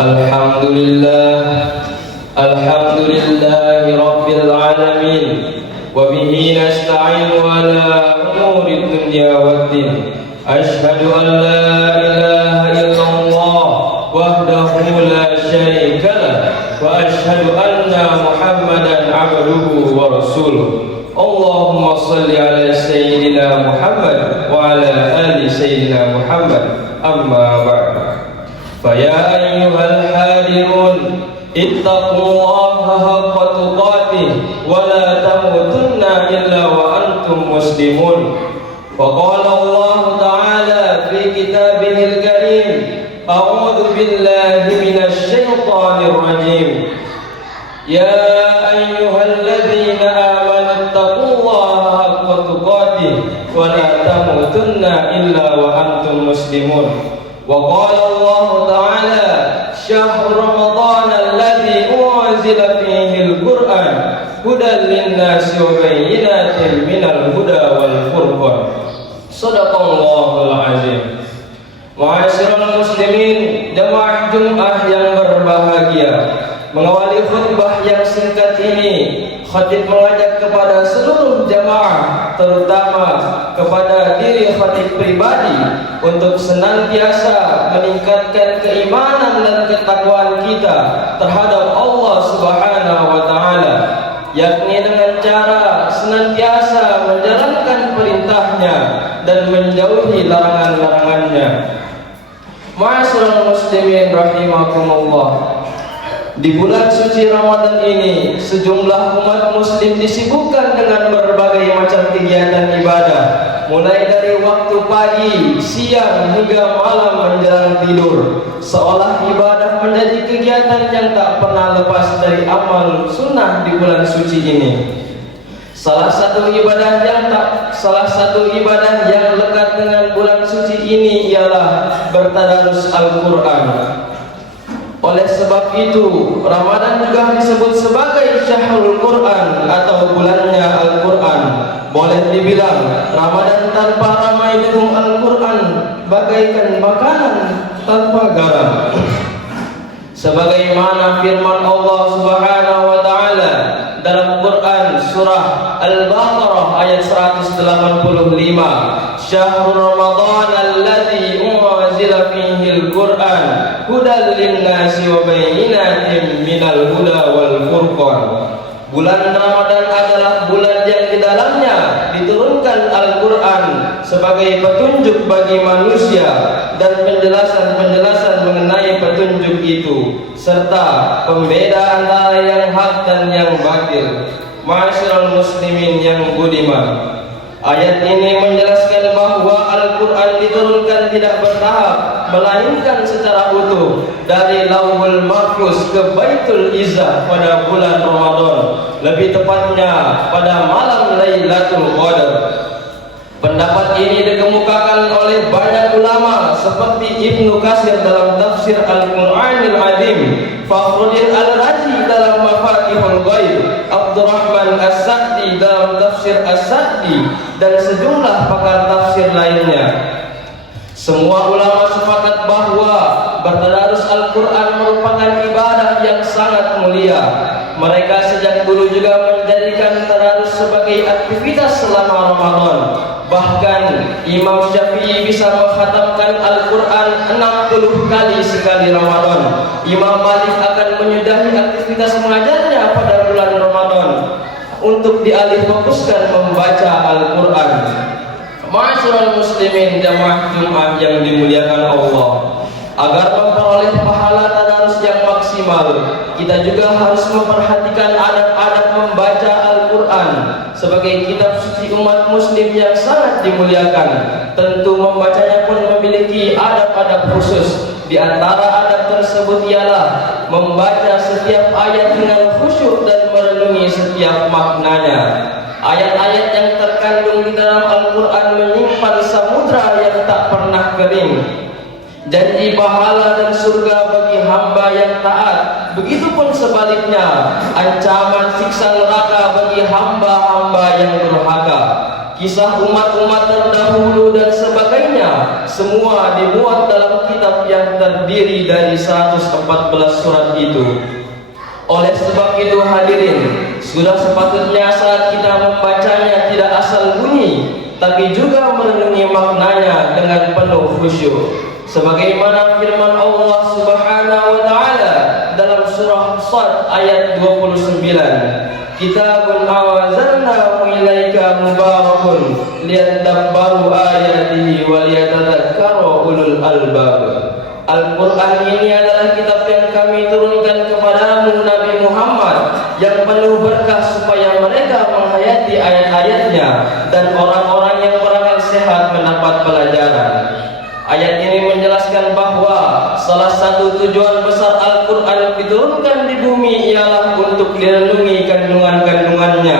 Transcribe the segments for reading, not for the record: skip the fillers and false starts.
Alhamdulillah, alhamdulillahi rabbil alamin, wa bihi nasta'inu ala umuri dunya waddin. Ashhadu an la ilaha illallah wahdahu la syarika lah, wa ashhadu anna Muhammadan abduhu wa rasuluh. Allahumma salli ala sayyidina Muhammad wa ala ali sayyidina Muhammad. Amma ba'd. Faya ayyuhal hadirun, ittaqullaha haqqa tuqatih wa la tamutunna illa wa antum muslimun. Faqala Allah Ta'ala fi kitabihil karim, a'udzu billahi minasy syaithanir rajim. Ya ayyuhalladzina amanu ittaqullaha haqqa tuqatih wa la tamutunna illa wa antum muslimun. Wa qala Allah Ta'ala, syahrul Ramadan alladzi unzila fihi al-Qur'an hudan lin-nasi wa bayyinatin minal huda wal furqan. Shadaqallahul azim. Ma'asyiral muslimin, jemaah Jumat yang berbahagia, mengawali khutbah yang singkat ini, khatib mengajak kepada seluruh jemaah, terutama kepada diri khatib pribadi, untuk senantiasa meningkatkan keimanan dan ketakwaan kita terhadap Allah Subhanahu wa Ta'ala, yakni dengan cara senantiasa menjalankan perintahnya dan menjauhi larangan-larangannya. Ma'asyiral muslimin rahimakumullah, di bulan suci Ramadan ini, sejumlah umat muslim disibukkan dengan berbagai macam kegiatan ibadah, mulai dari waktu pagi, siang, hingga malam menjelang tidur, seolah ibadah menjadi kegiatan yang tak pernah lepas dari amal sunnah di bulan suci ini. Salah satu ibadah yang lekat dengan bulan suci ini ialah bertadarus Al-Quran. Oleh sebab itu, Ramadan juga disebut sebagai Syahrul Quran atau bulannya Al-Quran. Boleh dibilang, Ramadan tanpa ramai dengan Al-Quran bagaikan makanan tanpa garam. Sebagaimana firman Allah Subhanahu wa Ta'ala dalam Quran surah Al-Baqarah ayat 185, Syahrul Ramadan alladzi unzila fihi al-Qur'an hudan lin-nasi wa bayyinatin minal huda wal furqan. Bulan Ramadan adalah bulan yang di dalamnya diturunkan Al-Quran sebagai petunjuk bagi manusia dan penjelasan-penjelasan mengenai petunjuk itu, serta pembeda antara yang hak dan yang batil. Ma'asyiral muslimin yang budiman, ayat ini menjelaskan bahwa Al-Quran diturunkan tidak bertahap, melainkan secara utuh dari Lauhul Mahfuz ke Baitul Izzah pada bulan Ramadan, lebih tepatnya pada malam Lailatul Qadar. Pendapat ini dikemukakan oleh banyak ulama seperti Ibnu Katsir dalam tafsir Al-Qur'anil Azim, Fakhruddin Al-Razi dalam Mafatihul Ghaib, Abdurrahman As-Sa'di dalam tafsir As-Sa'di, dan sejumlah pakar tafsir lainnya. Semua ulama sepakat bahwa bertadarus Al-Quran merupakan ibadah yang sangat mulia. Mereka sejak dulu juga menjadikan tadarus sebagai aktivitas selama Ramadan. Bahkan Imam Syafi'i bisa mengkhatamkan Al-Quran 60 kali sekali Ramadan. Imam Malik akan menyudahi aktivitas mengajarnya pada bulan Ramadan untuk dialih fokuskan membaca Al-Quran. Ma'asyiral muslimin jamaah Jumat yang dimuliakan Allah, agar memperoleh pahala tadarus yang maksimal, kita juga harus memperhatikan adab-adab membaca Al-Quran sebagai kitab suci umat muslim yang sangat dimuliakan. Tentu membacanya pun memiliki adab-adab khusus. Di antara adab tersebut ialah membaca setiap ayat dengan khusyuk dan merenungi setiap maknanya. Ayat-ayat yang terkandung di dalam Al-Quran menyimpan samudra yang tak pernah kering, janji pahala dan surga bagi hamba yang taat. Begitupun sebaliknya, ancaman siksa neraka bagi hamba-hamba yang durhaka. Kisah umat-umat terdahulu dan sebagainya semua dimuat dalam kitab yang terdiri terdiri dari 114 surat itu. Oleh sebab itu hadirin, sudah sepatutnya saat kita membacanya tidak asal bunyi, tapi juga merenungi maknanya dengan penuh khusyuk. Sebagaimana firman Allah Subhanahu wa taala dalam surah Shad ayat 29, Kitabun anzalnahu ilaika mubarakun liyadabbaru ayatihi wa liyatadhakkaru ulul albab. Al-Quran ini adalah kitab yang kami turunkan kepadamu Nabi Muhammad, yang penuh berkah supaya mereka menghayati ayat-ayatnya dan orang-orang yang berakal sehat mendapat pelajaran. Ayat ini menjelaskan bahwa salah satu tujuan besar Al-Quran diturunkan di bumi ialah untuk direnungi kandungan-kandungannya,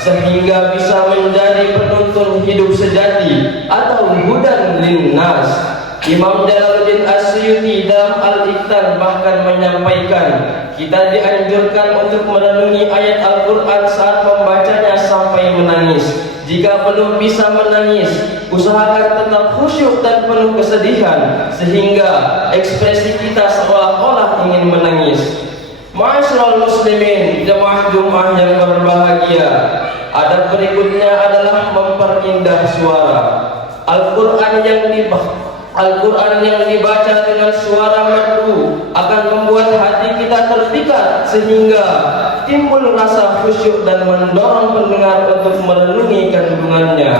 sehingga bisa menjadi penuntun hidup sejati atau hudan linnas. Imam Jalaluddin As-Suyuti dalam Al-Iqtan bahkan menyampaikan, kita dianjurkan untuk merenungi ayat Al-Quran saat membacanya sampai menangis. Jika belum bisa menangis, usahakan tetap khusyuk dan penuh kesedihan, sehingga ekspresi kita seolah-olah ingin menangis. Ma'asyiral muslimin, jemaah Jumat yang berbahagia, adab berikutnya adalah memperindah suara. Al-Quran yang dibaca dengan suara merdu akan membuat hati kita terpikat, sehingga timbul rasa khusyuk dan mendorong pendengar untuk merenungi kandungannya.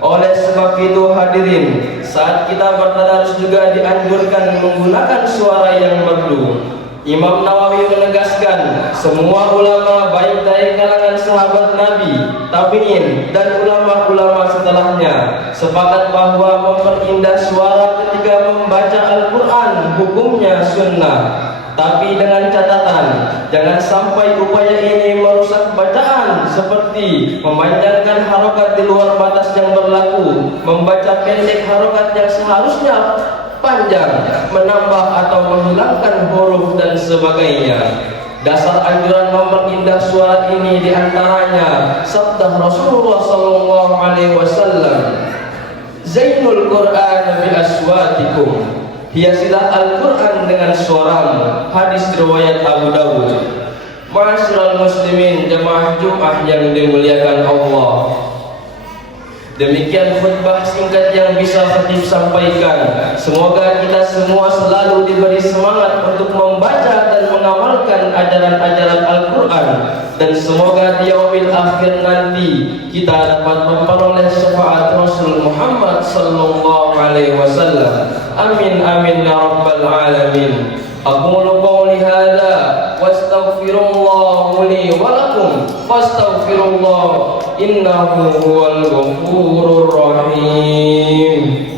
Oleh sebab itu hadirin, saat kita bertadarus juga dianjurkan menggunakan suara yang merdu. Imam Nawawi menegaskan, semua ulama baik dari kalangan sahabat Nabi, tabi'in, dan ulama-ulama setelahnya sepakat bahwa memperindah suara ketika membaca Al-Quran hukumnya sunnah. Tapi dengan catatan, jangan sampai upaya ini merusak bacaan, seperti memanjangkan harokat di luar batas yang berlaku, membaca pendek harokat yang seharusnya panjang, menambah atau menghilangkan huruf dan sebagainya. Dasar anjuran memperindah suara ini diantaranya sabda Rasulullah SAW, Zainul Quran bi aswatikum, hiasilah Al-Quran dengan suaramu. Hadis riwayat Abu Dawud. Ma'asyiral muslimin, jemaah Jumat yang dimuliakan Allah, demikian khutbah singkat yang bisa khatib sampaikan. Semoga kita semua selalu diberi semangat untuk membaca dan mengamalkan ajaran-ajaran Al-Quran, dan semoga di yaumil akhir nanti kita dapat memperoleh syafaat Rasul Muhammad sallallahu alaihi wasallam. Amin amin ya rabbal alamin. Aqulu qawli hadza wastaghfirullah li wa lakum fastaghfirullah innahu huwal ghafurur rahim.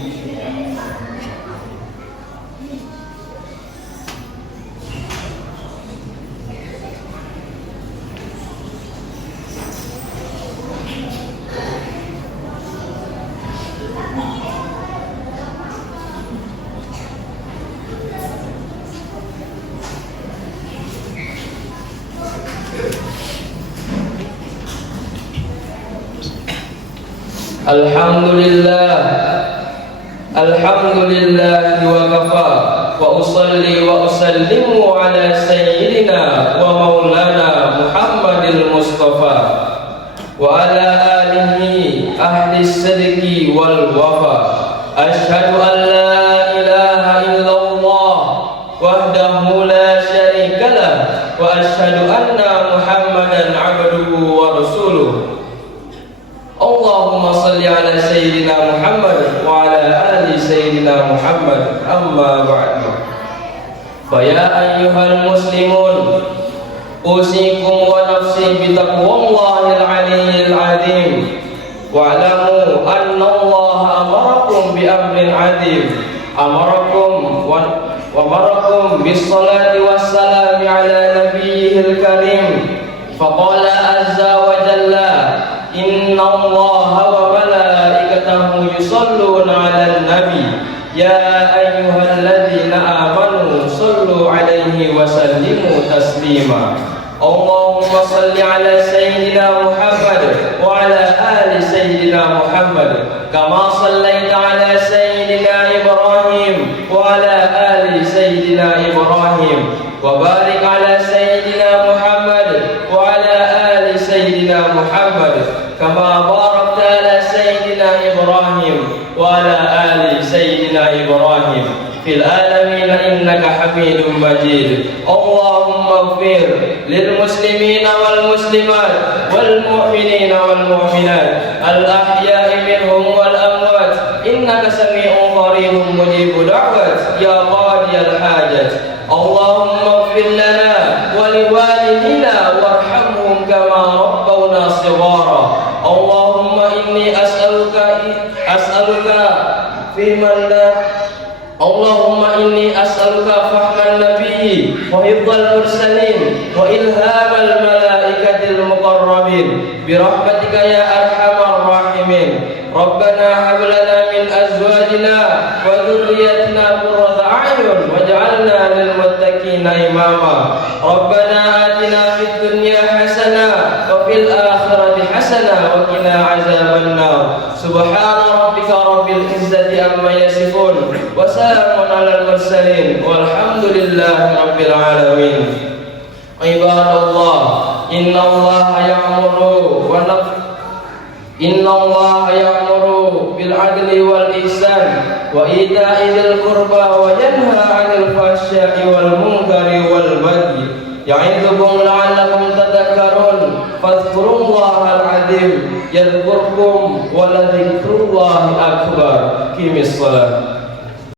Alhamdulillah wa kafa wa usalli wa usallimu ala sayyidina wa maulana Muhammadil Mustafa wa ala alihi ahli sidqi wal wafa. Ashhadu an la ilaha illallah wahdahu la syarikalah wa ashhadu anna Muhammadan abduhu wa rasuluh. Allahumma salli ala sayyidina Muhammad wa ala ali sayyidina Muhammad, amma ba'du. Fa ya ayyuhal muslimun, usikum wa nafsi bi taqwallahil aliyyil azim, wa alamu anna Allah amarakum bi amrin azim, amarakum bis salati was salami ala nabiyyil karim. Faqala azza wa jalla, inna allaha wa malaikatahu yusalluna ala nabi ya ayyuhalladzina amanu sallu alaihi wa sallimu taslima. Allahumma salli ala sayyidina Muhammad wa ala ali sayyidina Muhammad kama sallaita ala sayyidina Ibrahim wa ala ali sayyidina إبراهيم وعلى آل سيدنا إبراهيم في العالمين إنك حميد مجيد. اللهم اغفر للمسلمين والمسلمات والمؤمنين والمؤمنات الأحياء منهم والأموات إنك سميع قريب مجيب دعوات يا قاضي الحاجات. اللهم اغفر لنا ولوالدينا وارحمهم كما ربونا صغارا. اللهم إني أسألك في من لا اللهم إني أسألك فهم النبي وحفظ المرسلين وإلهام الملائكة المقربين برحمتك يا أرحم الراحمين. ربنا هب لنا من أزواجنا وذريتنا قرة أعين واجعلنا للمتقين إماما. ربنا آتنا في الدنيا حسنة وفي الآخرة حسنة وقنا عذاب النار. سبحان ربك رب العزة عما يصفون وسلام على المرسلين والحمد لله رب العالمين. عباد الله إن الله يأمر بالعدل والإحسان وإيتاء ذي القربى وينهى عن الفحشاء والمنكر والبغي يعظكم لعلكم تذكرون. فاذكروا الله العظيم يذكركم ولذكر الله أكبر. قم الصلاة.